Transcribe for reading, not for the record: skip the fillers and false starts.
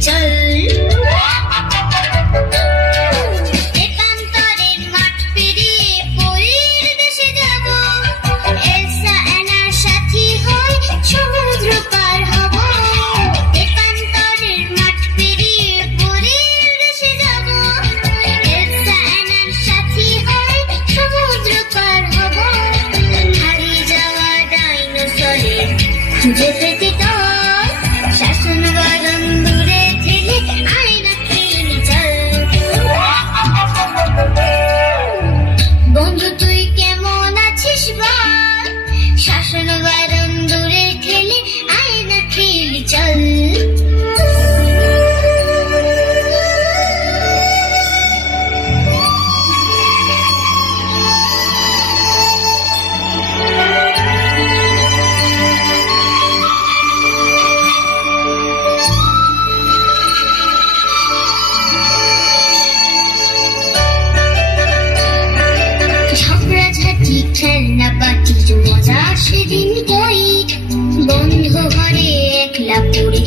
চল খুঁজে পেতে তোর শাসন গরম দূরে থেকে আয়না খেলি চল বন্ধু তুই কেমন আছিস বল শাসন গরম দূরে ঠেলে আয়না খেলি চল খেলনা পাটির মজা সেদিন কই বন্ধ ঘরে একলা পড়ে